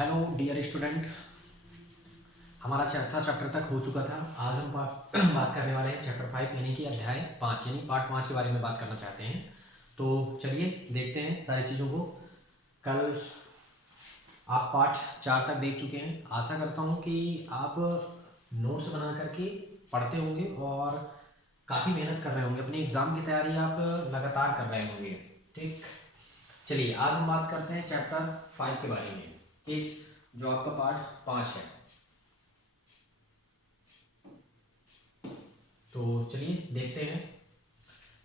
Hello dear student, हमारा chapter तक हो चुका था। आज हम बात करने वाले हैं चैप्टर 5 यानी कि अध्याय 5 यानी पार्ट 5 के बारे में बात करना चाहते हैं। तो चलिए देखते हैं सारी चीज़ों को। कल आप पार्ट 4 तक देख चुके हैं। आशा करता हूँ कि आप नोट्स बना करके पढ़ते होंगे और काफ़ी मेहनत कर रहे होंगे। अपनी एग्ज़ाम की तैयारी आप लगातार कर रहे होंगे। ठीक, चलिए आज हम बात करते हैं चैप्टर 5 के बारे में। ठीक, जो आपका पार्ट 5 है। तो चलिए देखते हैं।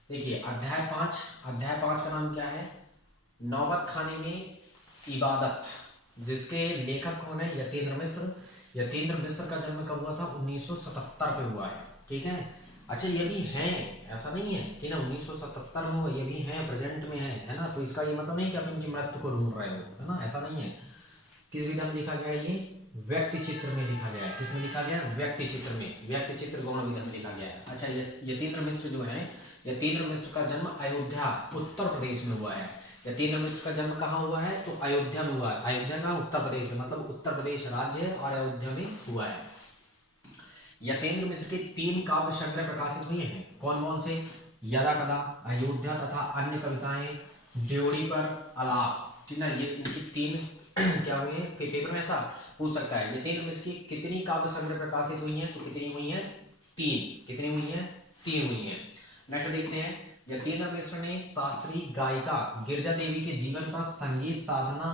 देखिए अध्याय 5 का नाम क्या है? नौबत खाने में इबादत। जिसके लेखक कौन है? यतीन्द्र मिश्र। यतीन्द्र मिश्र का जन्म कब हुआ था? 1977 पे हुआ है। ठीक है। अच्छा, ये भी हैं, ऐसा नहीं है कि ना 1977 में हुआ, ये भी हैं, प्रेजेंट में है ना। तो इसका ये मतलब नहीं कि आप इनकी मृत्यु को ढूंढ रहे हो, है ना, ऐसा नहीं है। किस विधा में लिखा गया है? ये व्यक्ति चित्र में लिखा गया है। किसमें लिखा गया है? व्यक्ति चित्र में, व्यक्ति चित्र गौण विधा में लिखा गया है। अच्छा, यतीन्द्र मिश्र जो है, यतीन्द्र मिश्र का जन्म अयोध्या उत्तर प्रदेश में हुआ है। यतीन्द्र मिश्र का जन्म कहाँ हुआ है? तो अयोध्या में हुआ है। अयोध्या कहाँ? उत्तर प्रदेश में, मतलब उत्तर प्रदेश राज्य और अयोध्या में हुआ है। यतीन्द्र मिश्र के 3 काव्य संग्रह प्रकाशित हुए हैं। कौन कौन से? यदा कदा, अयोध्या तथा अन्य कविताएं, ड्योढ़ी पर आलाप। ठीक है, ये इनकी 3 क्या हुई है? पेपर में ऐसा पूछ सकता है। यतीन्द्र मिश्र की कितनी काव्य संग्रह प्रकाशित हुई हैं? तो कितनी हुई हैं? 3। कितनी हुई हैं? 3 हुई हैं। नेक्स्ट देखते हैं। यतीन्द्र मिश्र ने शास्त्रीय गायिका गिरजा देवी के जीवन पर संगीत साधना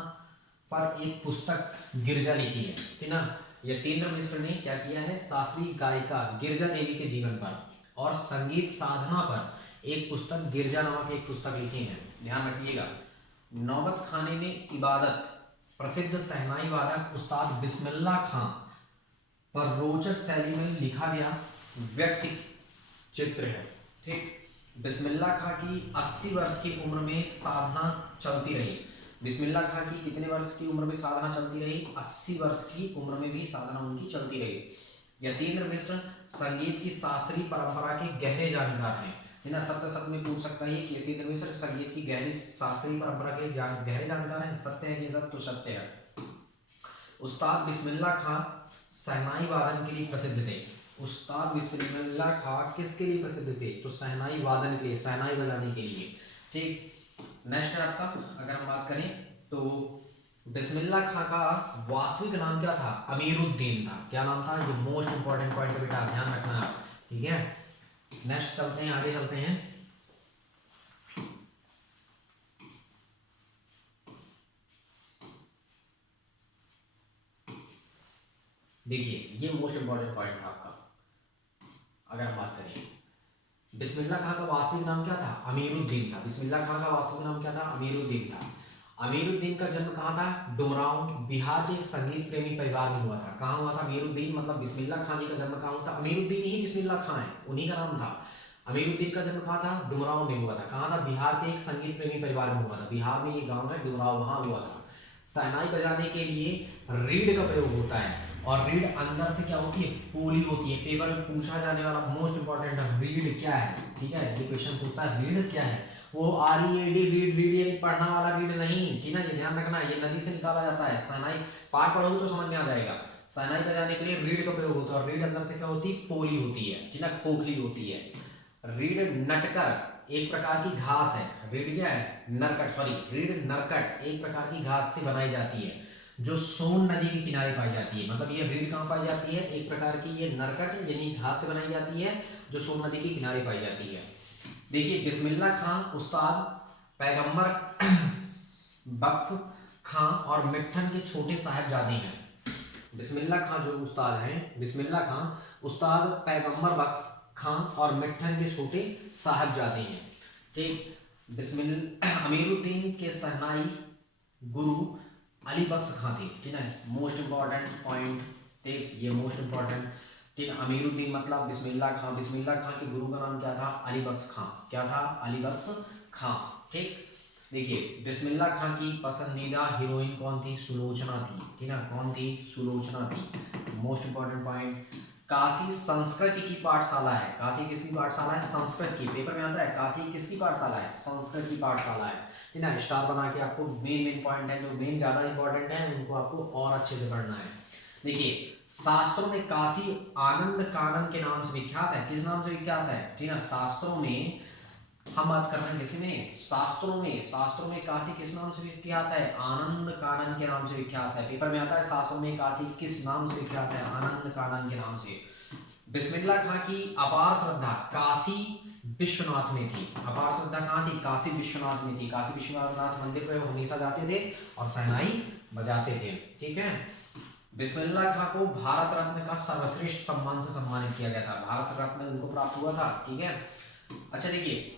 पर एक पुस्तक गिरजा लिखी है। ठीक ना। यतीन्द्र मिश्र ने क्या किया है? शास्त्रीय गायिका गिरजा देवी के जीवन पर और संगीत साधना पर एक पुस्तक गिरजा नामक एक पुस्तक लिखी है। ध्यान रखिएगा। नौबत खाने में इबादत प्रसिद्ध सहनाई वादक उस्ताद बिस्मिल्लाह खां पर रोचक शैली में लिखा गया व्यक्ति चित्र है। ठीक, बिस्मिल्लाह खां की 80 वर्ष की उम्र में साधना चलती रही। बिस्मिल्लाह खां की कितने वर्ष की उम्र में साधना चलती रही? 80 वर्ष की उम्र में भी साधना उनकी चलती रही। यतीन्द्र मिश्र संगीत की शास्त्रीय परंपरा के गहरे जानकार हैं। है ना, सत्य में पूछ सकता है कि यतीन्द्र मिश्र संगीत की गहरी शास्त्रीय परंपरा के गहरे जानकार हैं। सत्य है कि सत्य? तो सत्य है। उस्ताद बिस्मिल्लाह खां सहनाई वादन के लिए प्रसिद्ध थे। उस्ताद बिस्मिल्लाह खां किसके लिए प्रसिद्ध थे? तो सहनाई वादन के लिए, सहनाई बजाने के लिए। ठीक, नेक्स्ट है आपका, अगर हम बात करें तो बिस्मिल्लाह खां का वास्तविक नाम क्या था? अमीरुद्दीन था। क्या नाम था? ये मोस्ट इंपॉर्टेंट पॉइंट बेटा, ध्यान रखना है। ठीक है, नेक्स्ट चलते हैं, आगे चलते हैं। देखिए, ये मोस्ट इंपॉर्टेंट पॉइंट था आपका। अगर हम बात करें, बिस्मिल्लाह खां का वास्तविक नाम क्या था? अमीरुद्दीन था। बिस्मिल्लाह खां का वास्तविक नाम क्या था? अमीरुद्दीन था। अमीरुद्दीन का जन्म कहाँ था? डुमरांव, बिहार के एक संगीत प्रेमी परिवार में हुआ था। कहाँ हुआ था? अमीरुद्दीन मतलब बिस्मिल्लाह खां जी का जन्म कहाँ हुआ था? अमीरुद्दीन ही बिस्मिल्लाह खां है, उन्हीं का नाम था। अमीरुद्दीन का जन्म कहाँ था? डुमरांव में हुआ था। कहाँ था? बिहार के एक संगीत प्रेमी परिवार में हुआ था। बिहार में ये गाँव है डुमरांव, वहाँ हुआ था। शहनाई बजाने के लिए रीड का प्रयोग होता है और रीड अंदर से क्या होती है? पोली होती है। पेपर में पूछा जाने वाला मोस्ट इंपॉर्टेंट है, रीड क्या है? ठीक है, ये क्वेश्चन पूछता है रीड क्या है। वो READ रीड, रीड ये पढ़ना वाला रीड नहीं। ठीक है, ये ध्यान रखना, ये नदी से निकाला जाता है। शहनाई पाठ पढ़ोगे तो समझ में आ जाएगा। शहनाई बजाने के लिए रीड का प्रयोग होता है और रीड अंदर से क्या होती है? पोली होती है। ठीक है, खोखली होती है। रीड नटकर एक प्रकार की घास है। रीड क्या है? नरकट, सॉरी, रीड नरकट एक प्रकार की घास से बनाई जाती है जो सोन नदी के किनारे पाई जाती है। मतलब ये रीड कहाँ पाई जाती है? एक प्रकार की ये नरकट यानी घास से बनाई जाती है जो सोन नदी के किनारे पाई जाती है। देखिए, बिस्मिल्लाह खां उस्ताद पैगंबर बख्श खां और मिट्ठन के छोटे साहिबजादे हैं। बिस्मिल्लाह खां जो उस्ताद हैं, बिस्मिल्लाह खां उस्ताद पैगंबर बख्श खां और मिट्ठन के छोटे साहिबजादे हैं। ठीक, अमीरुद्दीन के सहनाई गुरु अली बख्श खां थे। ठीक है, मोस्ट इंपॉर्टेंट पॉइंट। ठीक, ये मोस्ट इंपॉर्टेंट। ठीक, अमीरुद्दीन मतलब बिस्मिल्लाह खां। बिस्मिल्लाह खां के गुरु का नाम क्या था? अली बख्श खां। क्या था? अली बख्श खां। ठीक, देखिए, बिस्मिल्लाह खां की पसंदीदा हीरोइन कौन थी? सुलोचना थी। ठीक है, कौन थी? सुलोचना थी। Most important point. काशी संस्कृति की पाठशाला है। काशी किसकी पाठशाला है? संस्कृत की। पेपर में आता है काशी किसकी पाठशाला है? संस्कृत की पाठशाला है। ठीक है ना, स्टार बना के आपको मेन पॉइंट है, जो मेन ज्यादा इंपॉर्टेंट है उनको आपको और अच्छे से पढ़ना है। देखिए शास्त्रों में काशी आनंद कानन के नाम से विख्यात है। किस नाम से विख्यात है? ठीक है, शास्त्रों में हम बात कर रहे हैं किसी में, शास्त्रों में काशी किस नाम से विख्यात है? आनंद कानन के नाम से विख्यात है। पेपर में आता है शास्त्रों में काशी किस नाम से विख्यात है? आनंद कानन के नाम से। बिस्मिल्लाह खां की अपार श्रद्धा काशी विश्वनाथ में थी। अपार श्रद्धा कहाँ थी? काशी विश्वनाथ में थी। काशी विश्वनाथ मंदिर पर हमेशा जाते थे और शहनाई बजाते थे। ठीक है, बिस्मिल्लाह खां को भारत रत्न का सर्वश्रेष्ठ सम्मान से सम्मानित किया गया था। भारत रत्न उनको प्राप्त हुआ था। ठीक है, अच्छा देखिए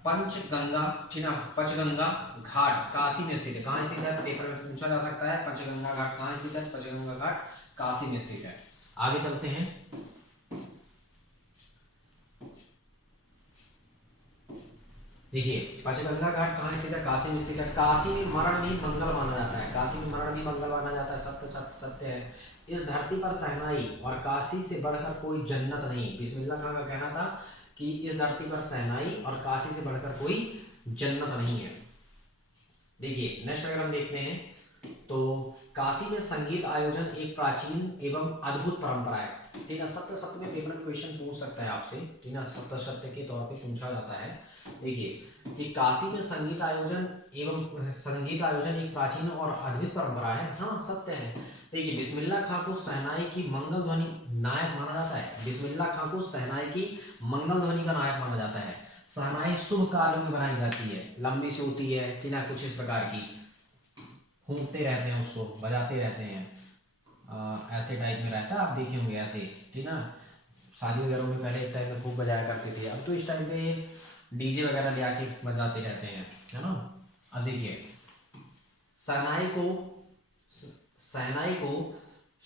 पंचगंगा, ठीक है, पंचगंगा घाट काशी में स्थित है। कहाँ स्थित है? पेपर में पूछा जा सकता है। पंचगंगा घाट कहाँ स्थित है? पंचगंगा घाट काशी में स्थित है। आगे चलते हैं। देखिए पंचगंगा घाट कहाँ स्थित है? काशी में स्थित है। काशी में मरण भी मंगल माना जाता है। काशी में मरण भी मंगल माना जाता है। सत्य सत्य सत्य है। इस धरती पर शहनाई और काशी से बढ़कर कोई जन्नत नहीं। बिस्मिल्लाह खां का कहना था कि इस धरती पर शहनाई और काशी से बढ़कर कोई जन्नत नहीं है। देखिए नेक्स्ट अगर हम देखते हैं तो काशी में संगीत आयोजन एक प्राचीन एवं अद्भुत परंपरा है। ठीक है, सत्य सत्य में पेपर में क्वेश्चन पूछ सकता है आपसे। ठीक है, सत्य सत्य के तौर पे पूछा जाता है। देखिए कि काशी में संगीत आयोजन एक प्राचीन और अद्भुत परंपरा है। हाँ सत्य है। देखिए बिस्मिल्लाह खां को शहनाई की मंगल ध्वनि नायक माना जाता है। बिस्मिल्लाह खां को शहनाई की मंगल ध्वनि का नायक माना जाता है। शहनाई शुभ कार्यों में बनाई जाती है, लंबी से होती है, ठीक है, कुछ इस प्रकार की, फूंकते रहते हैं उसको, बजाते रहते हैं, ऐसे टाइप में रहता है। आप देखे होंगे ऐसे, ठीक ना, शादी वगैरह में पहले एक टाइम में खूब बजाया करते थे। अब तो इस टाइम पे डीजे वगैरह ले आके बजाते रहते हैं, है ना। अब देखिए शहनाई को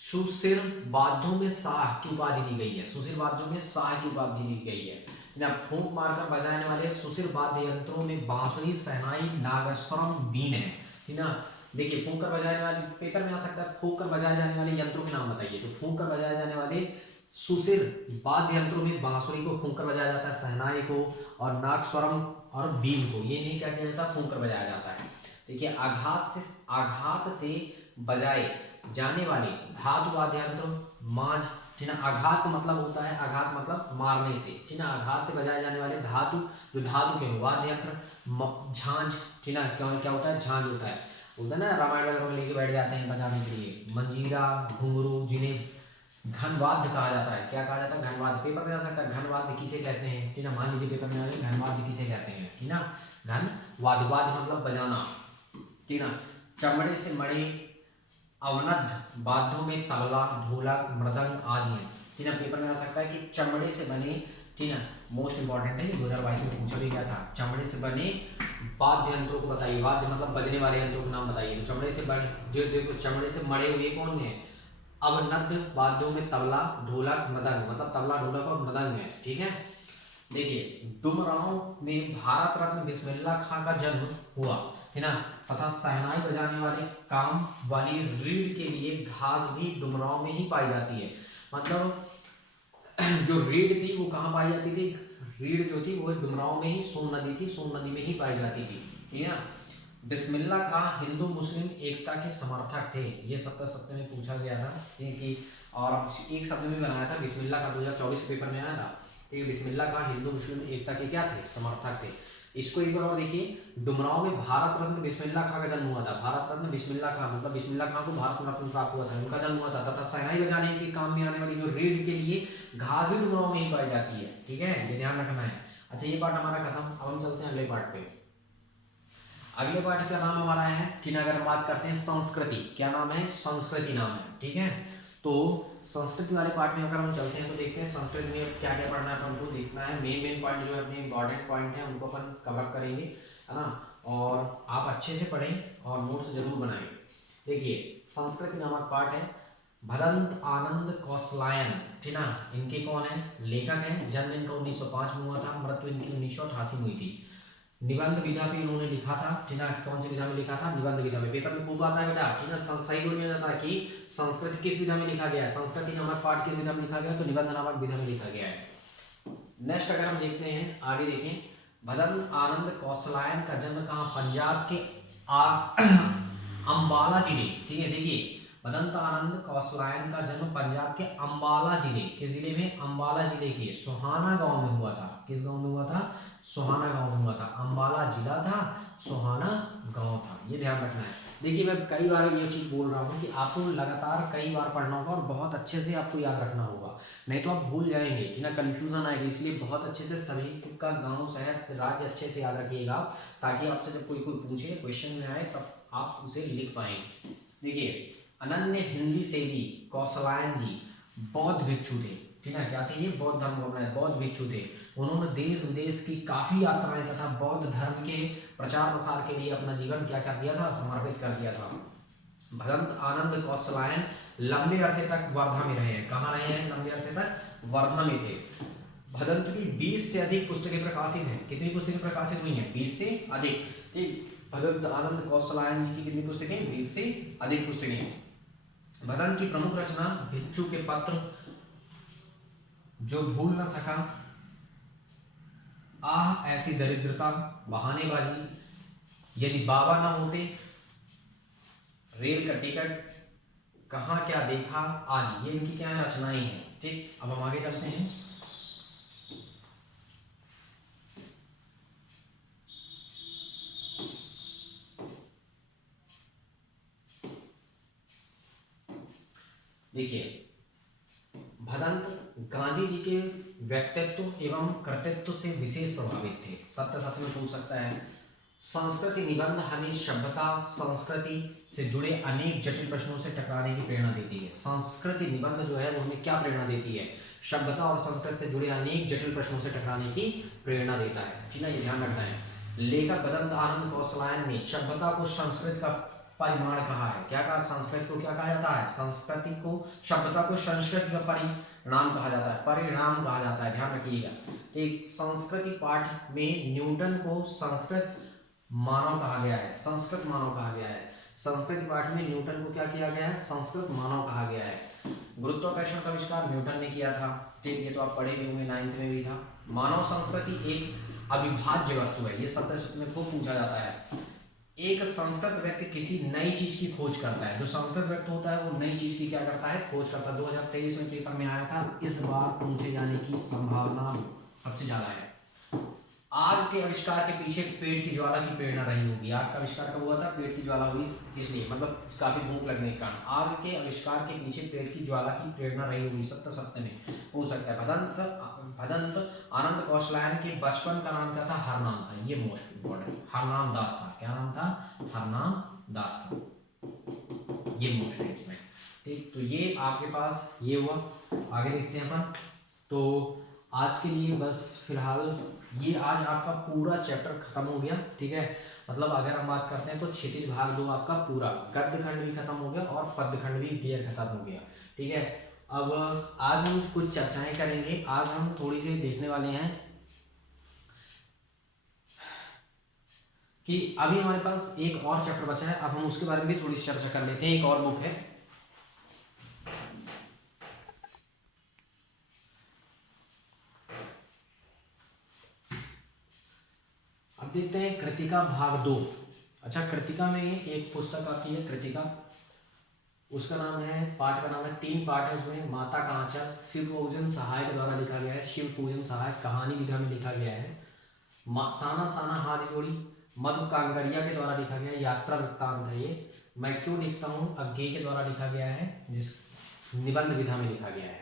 सुशिर वाद्यों में शाह की उपाधि दी गई है। सुशिर वाद्यों में शाह की उपाधि दी गई है। फूंक मारकर बजाने वाले सुशिर वाद्य यंत्रों में बांसुरी, शहनाई, नागस्वरम, बीन है। ठीक ना, देखिए फूंक कर बजाने वाले, पेपर में आ सकता है फूंक कर बजाए जाने वाले यंत्रों के नाम बताइए। तो फूंक कर बजाए जाने वाले सुशिर वाद्य यंत्रों में बांसुरी को फूंक कर बजाया जाता है, शहनाई को और नागस्वरम और बीन को ये नहीं क्या किया जाता, फूंक कर बजाया जाता है। देखिए आघात से बजाए जाने वाले धातु वाद्य यंत्र मांझ, ठीक है, आघात का मतलब होता है, आघात मतलब मारने से, ठीक है, आघात से बजाए जाने वाले धातु, जो धातु के वाद्य यंत्र झांझ, ठीक है, क्या होता है, झांझ होता है ना, रामायण वगैरह में लेके बैठ जाते हैं बजाने के लिए। मंजीरा, घुंघरू, जिन्हें घनवाद्य कहा जाता है। क्या कहा जाता है? घनवाद्य। पेपर में आ सकता है घनवाद्य किसे कहते हैं, ठीक है, मान लीजिए पेपर में आ रहे घनवाद्य किसे कहते हैं, ठीक है, घनवाद्य, वाद्य मतलब बजाना, ठीक है। चमड़े से मड़े अवनद्ध वाद्यों में तबला, ढोलक, मृदंग आदि हैं, ठीक है। पेपर में आ सकता है कि चमड़े से बने, ठीक है, मोस्ट इंपॉर्टेंट है, 2022 में पूछा भी गया था। चमड़े से बने वाद्य यंत्रों को बताइए। वाद्य मतलब बजने वाले यंत्रों के नाम बताइए। तो चमड़े से बने, जो देखो चमड़े से मड़े हुए कौन है? अवनद्ध वाद्यों में तबला, ढोलक, मृदंग, मतलब तबला, ढोलक और मृदंग है, ठीक है। देखिए डुमरांव में भारत रत्न बिस्मिल्लाह खां का जन्म हुआ, है ना, तथा शहनाई बजाने वाले काम वाली रीढ़ के लिए घास भी डुमरांव में ही पाई जाती है। मतलब जो रीढ़ थी वो कहाँ पाई जाती थी? रीढ़ जो थी वो डुमरांव में ही, सोन नदी थी, सोन नदी में ही पाई जाती थी, ठीक है। बिस्मिल्लाह खां हिंदू मुस्लिम एकता के समर्थक थे। ये सत्य में पूछा गया था, ठीक है, और एक शब्द में बनाया था बिस्मिल्लाह का, 2024 पेपर में आया था, ठीक है। बिस्मिल्लाह खां हिंदू मुस्लिम एकता के क्या थे? समर्थक थे। इसको एक बार और देखिए, डुमरांव में भारत रत्न बिस्मिल्लाह खां का जन्म हुआ था। भारत रत्न बिस्मिल्लाह खां मतलब बिस्मिल्लाह खां को भारत रत्न प्राप्त हुआ था, उनका जन्म हुआ था। तथा शहनाई बजाने के काम में आने वाली जो रीढ़ के लिए घास भी डुमरांव में ही पाई जाती है, ठीक है, ये ध्यान रखना है। अच्छा ये पार्ट हमारा खत्म। अब हम चलते हैं अगले पार्ट पे। अगले पार्ट का नाम हमारा है, ठीक है, अगर हम बात करते हैं संस्कृति, क्या नाम है? संस्कृति नाम है, ठीक है। तो संस्कृति वाले पार्ट में अगर हम चलते हैं तो देखते हैं संस्कृत में क्या क्या पढ़ना है, अपन को देखना है। मेन पॉइंट जो है अपने इंपॉर्टेंट पॉइंट है उनको अपन कवर करेंगे, है ना, और आप अच्छे से पढ़ें और नोट्स जरूर बनाएं। देखिए संस्कृति नामक पार्ट है, भदंत आनंद कौशलायन, ठीक ना, इनके कौन है? लेखक हैं। जन्म इनका 1905 में हुआ था, मृत्यु इनकी 1988 में हुई थी। निबंध विधा पे इन्होंने लिखा था, ठीक है। कौन सी विधा में लिखा था? निबंध विधा में। पेपर में खूब आता है बेटा, ठीक है। सही बोल में जाता है कि संस्कृत किस विधा में लिखा गया है, संस्कृति नामक पाठ किस विधा में लिखा गया है, तो निबंध नामक विधा में लिखा गया है। नेक्स्ट अगर हम देखते हैं, आगे देखें, भदंत आनंद कौशलायन का जन्म कहाँ? पंजाब के अंबाला जिले, ठीक है। देखिए, भदंत आनंद कौशलायन का जन्म पंजाब के अंबाला जिले, किस जिले में? अंबाला जिले के सोहाना गांव में हुआ था। किस गांव में हुआ था? सोहाना गांव में हुआ था। अंबाला जिला था, सोहाना गांव था, ये ध्यान रखना है। देखिए, मैं कई बार ये चीज़ बोल रहा हूँ कि आपको लगातार कई बार पढ़ना होगा और बहुत अच्छे से आपको याद रखना होगा, नहीं तो आप भूल जाएंगे, कि ना कन्फ्यूजन आएगी। इसलिए बहुत अच्छे से सभी का गांव, शहर, राज्य अच्छे से याद रखिएगा, ताकि आपसे जब कोई पूछे, क्वेश्चन में आए, तब आप उसे लिख पाएंगे। देखिए, अनन्य हिंदी सेवी कौशलायन जी बौद्ध भिक्षु थे, ठीक है। क्या थे ये? बौद्ध धर्म को अपनाए, बौद्ध भिक्षु थे। उन्होंने देश विदेश की काफ़ी यात्राएं तथा बौद्ध धर्म के प्रचार प्रसार के लिए अपना जीवन क्या कर दिया था? समर्पित कर दिया था। भदंत आनंद कौशलायन लंबे अरसे तक वर्धा में रहे हैं। कहाँ रहे हैं? लंबे अरसे तक वर्धा में थे। भदंत की 20 से अधिक पुस्तकें प्रकाशित हैं। कितनी पुस्तकें प्रकाशित हुई हैं? 20 से अधिक। ठीक, भदंत आनंद कौशलायन जी की कितनी पुस्तकें? 20 से अधिक पुस्तकें। भदंत की प्रमुख रचना भिक्षु के पत्र, जो भूल न सका, आह ऐसी दरिद्रता, बहानेबाजी, यदि बाबा ना होते, रेल का टिकट, कहाँ क्या देखा आदि, ये इनकी क्या है? रचनाएं हैं। ठीक, अब हम आगे चलते हैं। देखिए, भदंत गांधी जी के व्यक्तित्व एवं कर्तृत्व से विशेष प्रभावित थे। सत्य सत्य में पूछ सकता है। संस्कृति निबंध हमें सभ्यता संस्कृति से जुड़े अनेक जटिल प्रश्नों से टकराने की प्रेरणा देती है। संस्कृति निबंध जो है वो हमें क्या प्रेरणा देती है? सभ्यता और संस्कृति से जुड़े अनेक जटिल प्रश्नों से टकराने की प्रेरणा देता है, ठीक है, ये ध्यान रखना है। लेखक भदंत आनंद कौशलायन ने सभ्यता को संस्कृत का परिमाण कहा है। क्या कहा? संस्कृत को क्या कहा जाता है? संस्कृति को, सभ्यता को संस्कृति का परिणाम कहा जाता है, परिणाम कहा जाता है, ध्यान रखिएगा। एक संस्कृति पाठ में न्यूटन को संस्कृत मानव कहा गया है, संस्कृत मानव कहा गया है। संस्कृत पाठ में न्यूटन को क्या किया गया है? संस्कृत मानव कहा गया है। गुरुत्वाकर्षण का आविष्कार न्यूटन ने किया था, ठीक, ये तो आप पढ़े भी होंगे, 9th में भी था। मानव संस्कृति एक अविभाज्य वस्तु है, ये सत्य में खूब पूछा जाता है। एक संस्कृत व्यक्ति किसी नई चीज की खोज करता है। जो संस्कृत व्यक्ति होता है वो नई चीज की क्या करता है? खोज करता है। 2023 में पेपर में आया था, इस बार पूछे जाने की संभावना सबसे ज्यादा है। आग के आविष्कार के पीछे पेट की ज्वाला की प्रेरणा रही होगी। आग का आविष्कार कब हुआ था? पेट की ज्वाला हुई, इसलिए मतलब काफी भूख लगने के कारण। आग के आविष्कार के पीछे पेट की ज्वाला की प्रेरणा रही होगी, सत्य सत्य में हो सकता है। भदंत आनंद कौशलायन के बचपन का नाम क्या था? हरनाम था, ये मोस्ट इंपॉर्टेंट, हरनाम दास था। क्या नाम था? हरनाम दास था, ये मोस्ट है इसमें, ठीक। तो ये आपके पास ये हुआ। आगे देखते हैं अपन। तो आज के लिए बस फिलहाल ये आज आपका पूरा चैप्टर खत्म हो गया, ठीक है। मतलब अगर हम बात करते हैं तो क्षितिज भाग 2 आपका पूरा, गद्य खंड भी खत्म हो गया और पद्य खंड भी क्लियर खत्म हो गया, ठीक है। अब आज हम कुछ चर्चाएं करेंगे। आज हम थोड़ी सी देखने वाले हैं कि अभी हमारे पास एक और चैप्टर बचा है, अब हम उसके बारे में भी थोड़ी चर्चा कर लेते हैं। एक और बुक है, अब देखते हैं कृतिका भाग 2। अच्छा, कृतिका में एक पुस्तक आपकी है कृतिका, उसका नाम है, पाठ का नाम है, 3 पाठ है उसमें। माता का आंचल शिव पूजन सहाय के द्वारा लिखा गया है, शिव पूजन सहाय कहानी विधा में लिखा गया है। साना साना हाथ जोड़ी मधु कांगरिया के द्वारा लिखा गया है, यात्रा वृत्तांत है ये। मैं क्यों लिखता हूँ अज्ञे के द्वारा लिखा गया है, जिस निबंध विधा में लिखा गया है।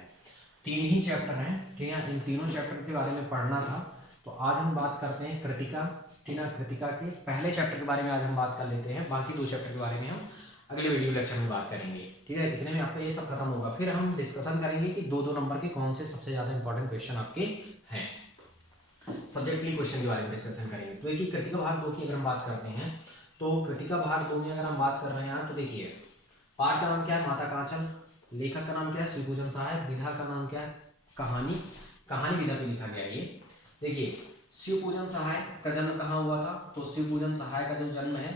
3 ही चैप्टर हैं, ठीक है, इन तीनों चैप्टर के बारे में पढ़ना था। तो आज हम बात करते हैं कृतिका, ठीक है। कृतिका के पहले चैप्टर के बारे में आज हम बात कर लेते हैं, बाकी 2 चैप्टर के बारे में हम अगले वीडियो लेक्चर में बात करेंगे, ठीक है। इतने में आपका ये सब खत्म होगा। फिर हम डिस्कशन करेंगे कि 2-2 नंबर के कौन से सबसे ज़्यादा इंपॉर्टेंट क्वेश्चन आपके हैं, सब्जेक्टली क्वेश्चन के बारे में डिस्कशन करेंगे। तो एक ही कृतिका भाग 2 की अगर हम बात करते हैं, तो कृतिका भाग 2 में अगर हम बात कर रहे हैं तो देखिए, पाठ का नाम क्या है? माता का आंचल। लेखक का नाम क्या है? शिवपूजन सहाय। विधा का नाम क्या है? कहानी, कहानी विधा पे लिखा गया है ये। देखिए, शिवपूजन सहाय का जन्म कहाँ हुआ था? तो शिवपूजन सहाय का जो जन्म है,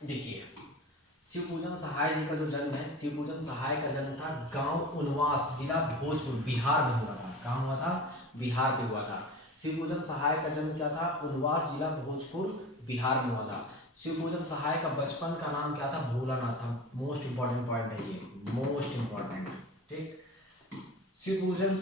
देखिए शिवपूजन सहाय जी का जो जन्म है, शिवपूजन सहाय का जन्म था गांव उनवास, जिला भोजपुर, बिहार में हुआ था। कहाँ हुआ था? बिहार में हुआ था। शिवपूजन सहाय का जन्म क्या था? उनवास, जिला भोजपुर, बिहार में हुआ था। शिवपूजन सहाय का बचपन का नाम क्या था? भोलानाथ था। मोस्ट इंपॉर्टेंट पॉइंट है ये, मोस्ट इंपॉर्टेंट। ठीक, शिवपूजन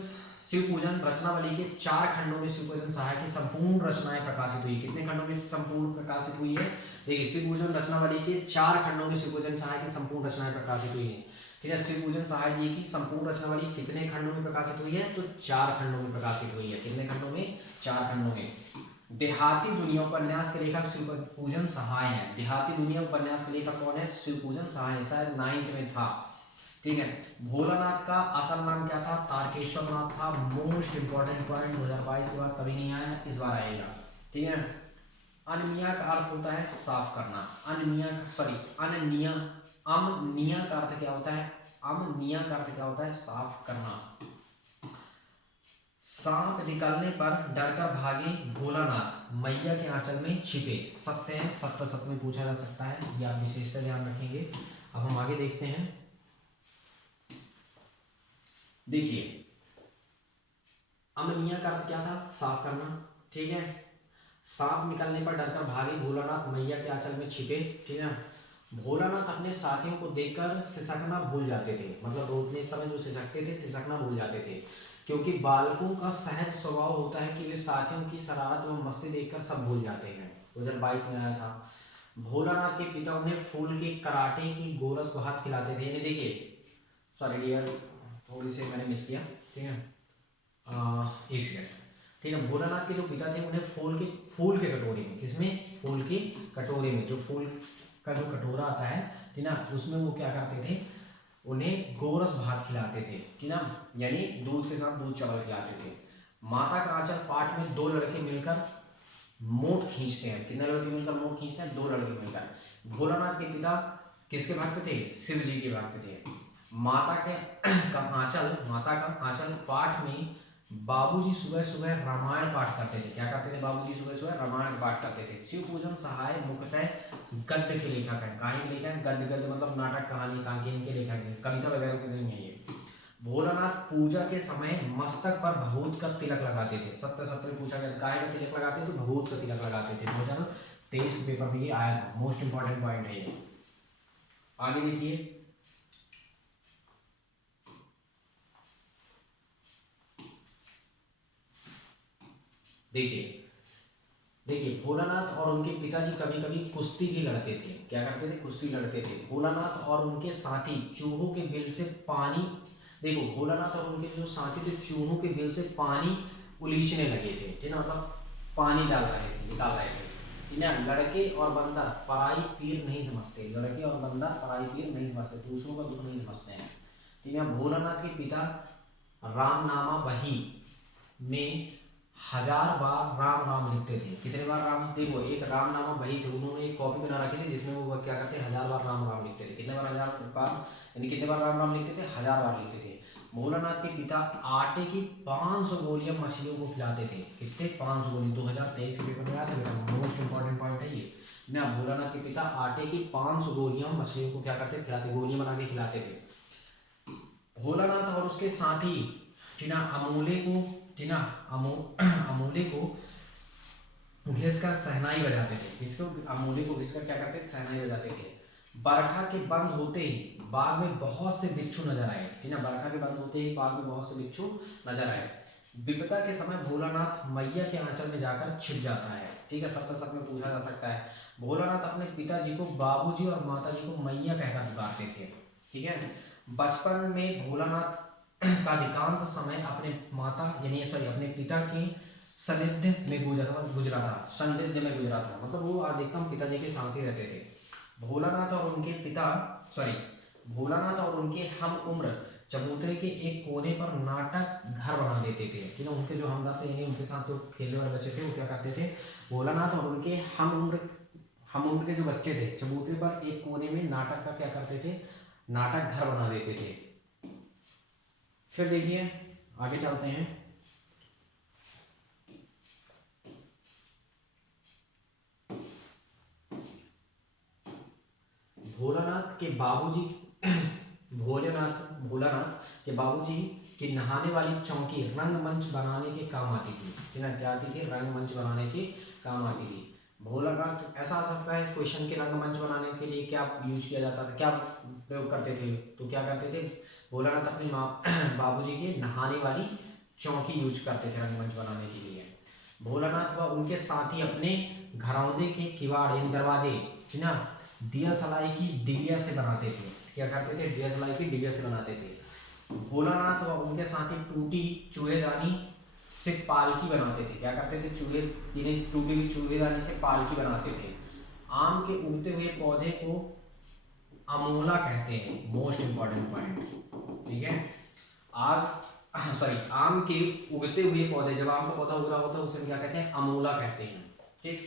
शिवपूजन रचनावली के 4 खंडों में शिवपूजन सहाय की संपूर्ण रचनाएं प्रकाशित हुई। कितने खंडों में संपूर्ण प्रकाशित हुई है? देखिए शिवपूजन रचनावली के 4 खंडों में शिवपूजन सहाय की संपूर्ण रचनाएं प्रकाशित हुई हैं। ठीक है, शिवपूजन सहाय जी की संपूर्ण रचनावली कितने खंडों में प्रकाशित हुई है? तो 4 खंडों में प्रकाशित हुई है। कितने खंडों में? 4 खंडों में। देहाती दुनिया उपन्यास के लेखक शिवपूजन सहाय है। देहाती दुनिया उपन्यास के लेखक कौन है? शिवपूजन सहाय, शायद 9th में था। ठीक है, भोलानाथ का असल नाम क्या था? तारकेश्वर नाथ था। मोस्ट इंपॉर्टेंट पॉइंट, 2022 के बाद कभी नहीं आया, इस बार आएगा। ठीक है, अननिया का अर्थ होता है साफ करना। अननिया, सॉरी अननिया, अमनिया का अर्थ क्या होता है? अमनिया का अर्थ क्या होता है? साफ करना। सांप निकलने पर डरकर भागे भोलानाथ, मैया के आंचल में छिपे। सत्य है, सत्य सत्य में पूछा जा सकता है, यह आप विशेषता ध्यान रखेंगे। अब हम आगे देखते हैं। देखिए अमनिया का अर्थ क्या था? साफ करना। ठीक है, सांप निकलने पर डरकर भागे भोलानाथ, मैया के आंचल में छिपे। ठीक है, भोलानाथ अपने साथियों को देखकर सिसकना भूल जाते थे। मतलब रोकने समय जो सिसकते थे, सिसकना भूल जाते थे, क्योंकि बालकों का सहज स्वभाव होता है कि वे साथियों की शरारत एवं मस्ती देखकर सब भूल जाते हैं। 2022 में आया था। भोलानाथ के पिता उन्हें फूल के कराटे की गोरस भात खिलाते थे। इन्हें देखिए, सॉरी डियर, थोड़ी सी मैंने मिस किया। ठीक है, एक सेकंड। ठीक है, भोलानाथ के जो पिता थे उन्हें फूल के कटोरे में, किसमें? फूल के कटोरे में, जो फूल का जो कटोरा आता है, ठीक ना, उसमें वो क्या करते थे? उन्हें गोरस भात खिलाते थे। ठीक ना, यानी दूध के साथ दूध चावल खिलाते थे। माता का आंचल पाठ में 2 लड़के मिलकर मोट खींचते हैं। कितने लड़के मिलकर मोट खींचते हैं? 2 लड़के मिलकर। भोलानाथ के पिता किसके भक्त थे? शिव जी के भक्त थे। माता का आंचल पाठ में बाबूजी सुबह सुबह रामायण पाठ करते थे। क्या करते थे? बाबूजी सुबह सुबह रामायण पाठ करते थे। शिवपूजन सहाय मुख्यतः गद्य के लेखक है। काहे के लेखक है? गद्य मतलब नाटक, कहानी, कांकेन के लेखक है, कविता वगैरह के नहीं है ये। भोलानाथ पूजा के समय मस्तक पर भभूत का तिलक लगाते थे। सत्य सत्य में पूछा गया, काहे का तिलक लगाते थे? तो भभूत का तिलक लगाते थे। 2023 पेपर में ये आया था। मोस्ट इंपॉर्टेंट पॉइंट है ये। आगे देखिए, देखिए भोलानाथ और उनके पिताजी कभी कभी कुश्ती भी लड़ते थे। क्या करते थे? कुश्ती लड़ते थे। भोलानाथ और उनके साथी चूहों के बिल से पानी, देखो भोलानाथ और उनके जो साथी थे चूहों के बिल से पानी उलीचने लगे थे। ठीक है, मतलब पानी डाल रहे थे, निकाल रहे थे। ठीक है, लड़के और बंदर पराई पीर नहीं समझते। लड़के और बंदर पराई पीर नहीं समझते, दूसरों का दुख नहीं समझते हैं। ठीक है, भोलानाथ के पिता रामनामा बही में 1000 बार राम राम लिखते थे। कितने बार राम? देखो एक रामनामा बही थे, उन्होंने एक कॉपी बना रखी थी जिसमें वो क्या करते? 1000 बार राम राम लिखते थे। कितने बार? 1000 बार, यानी कितने बार राम राम लिखते थे? 1000 बार लिखते थे। भोलानाथ के पिता आटे की 500 गोलियां मछलियों को खिलाते थे। कितने? 500 गोली। 2023 के पेपर में आया था बेटा, मोस्ट इंपॉर्टेंट पॉइंट है ये ना। भोलानाथ के पिता आटे की 500 गोलियां मछलियों को क्या करते? खिलाते, गोलियां बना के खिलाते थे। भोलानाथ और उसके साथी टीना अमूले को, टीना अमूले को घिसकर सहनाई बजाते थे। किसको? अमूले को घिसकर क्या करते थे? सहनाई बजाते थे। बरखा के बंद होते ही बाग में बहुत से बिच्छू नजर आए। ठीक है, बरखा के बंद होते ही बाग में बहुत से बिच्छू नजर आए। विपदा के समय भोलानाथ मैया के आंचल में जाकर छिप जाता है। ठीक है, सब में पूछा जा सकता है। भोलानाथ अपने पिताजी को बाबूजी और माताजी को मैया कहकर पुकारते थे। ठीक है, बचपन में भोलानाथ का अधिकांश समय अपने माता यानी सॉरी अपने पिता के सानिध्य में गुजरा था। सानिध्य में गुजरा था, मतलब वो अधिकतम पिताजी के साथ ही रहते थे। भोलानाथ और उनके हम उम्र चबूतरे के एक कोने पर नाटक घर बना देते थे। कि ना उनके जो हमदर्द थे यानी उनके साथ जो खेलने वाले बच्चे थे वो क्या करते थे? भोलानाथ और उनके हम उम्र के जो बच्चे थे चबूतरे पर एक कोने में नाटक का क्या करते थे? नाटक घर बना देते थे। फिर देखिए आगे चलते हैं। भोलानाथ के बाबूजी भोलानाथ के बाबूजी की नहाने वाली चौकी रंगमंच बनाने के काम आती थी। कि ना क्या आती थी? रंगमंच बनाने के काम आती थी। भोलानाथ, ऐसा आ सकता है क्वेश्चन के रंगमंच बनाने के लिए क्या यूज किया जाता था, क्या प्रयोग करते थे? तो क्या करते थे? भोलानाथ अपनी माँ बाबूजी के नहाने वाली चौकी यूज करते थे रंगमंच बनाने के लिए। भोलानाथ व उनके साथी अपने घरौंदे के किवाड़ यानी दरवाजे, है ना, दिया सलाई की डिबिया से बनाते थे। क्या करते थे? दिया सलाई की डिबिया से बनाते थे। भोलानाथ व उनके साथी टूटी चूहेदानी से पालकी बनाते थे। क्या करते थे? टूटी हुई चूहेदानी से पालकी बनाते थे। आम के उगते हुए पौधे को अमोला कहते हैं। मोस्ट इंपॉर्टेंट पॉइंट, ठीक है। आम के उगते हुए पौधे, जब आम का पौधा उग रहा होता है उसे क्या कहते हैं? अमोला कहते हैं, ठीक।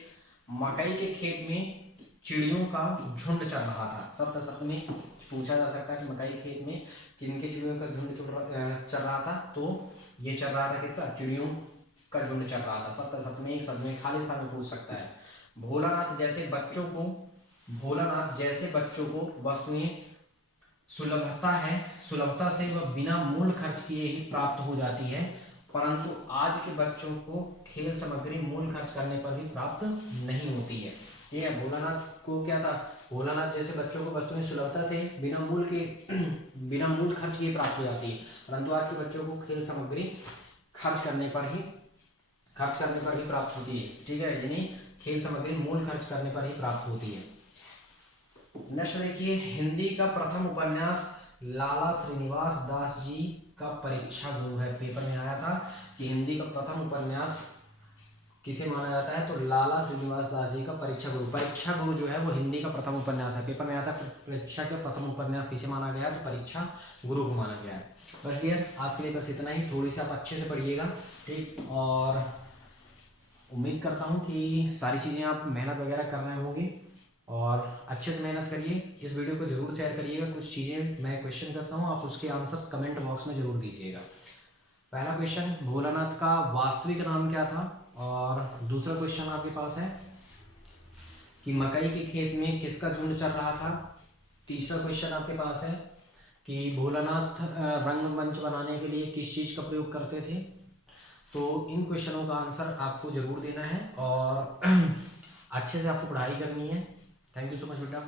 मकई के खेत में चिड़ियों का झुंड चल रहा था। सप्त में पूछा जा सकता है कि मकई के खेत में किनके चिड़ियों का झुंड चल रहा था? तो ये चल रहा था किसका? चिड़ियों का झुंड चल रहा था। सप्त में एक शब्द में खाली स्थान में पूछ सकता है। भोलानाथ जैसे बच्चों को वस्तुएं सुलभता से वह बिना मूल खर्च किए ही प्राप्त हो जाती है, परंतु आज के बच्चों को खेल सामग्री मूल खर्च करने पर भी प्राप्त नहीं होती है। ये भोलानाथ को क्या था? भोलानाथ जैसे बच्चों को वस्तुएं सुलभता से बिना मूल खर्च किए प्राप्त हो जाती है, परंतु आज के बच्चों को खेल सामग्री खर्च करने पर ही प्राप्त होती है, ठीक है। यानी खेल सामग्री मूल खर्च करने पर ही प्राप्त होती है। नेक्स्ट देखिए, हिंदी का प्रथम उपन्यास लाला श्रीनिवास दास जी का परीक्षा गुरु है। पेपर में आया था कि हिंदी का प्रथम उपन्यास किसे माना जाता है? तो लाला श्रीनिवास दास जी का परीक्षा गुरु जो है वो हिंदी का प्रथम उपन्यास है। पेपर में आया था परीक्षा के प्रथम उपन्यास किसे माना गया? तो परीक्षा गुरु को माना गया है। बस डियर, आज के लिए बस इतना ही। थोड़ी सी आप अच्छे से पढ़िएगा, ठीक। और उम्मीद करता हूँ कि सारी चीज़ें आप मेहनत वगैरह कर रहे होंगे और अच्छे से मेहनत करिए। इस वीडियो को जरूर शेयर करिएगा। कुछ चीज़ें मैं क्वेश्चन करता हूँ, आप उसके आंसर्स कमेंट बॉक्स में जरूर दीजिएगा। पहला क्वेश्चन, भोलानाथ का वास्तविक नाम क्या था? और दूसरा क्वेश्चन आपके पास है कि मकई के खेत में किसका झुंड चल रहा था? तीसरा क्वेश्चन आपके पास है कि भोलानाथ रंगमंच बनाने के लिए किस चीज़ का प्रयोग करते थे? तो इन क्वेश्चनों का आंसर आपको जरूर देना है और अच्छे से आपको पढ़ाई करनी है। थैंक यू सो मच बेटा।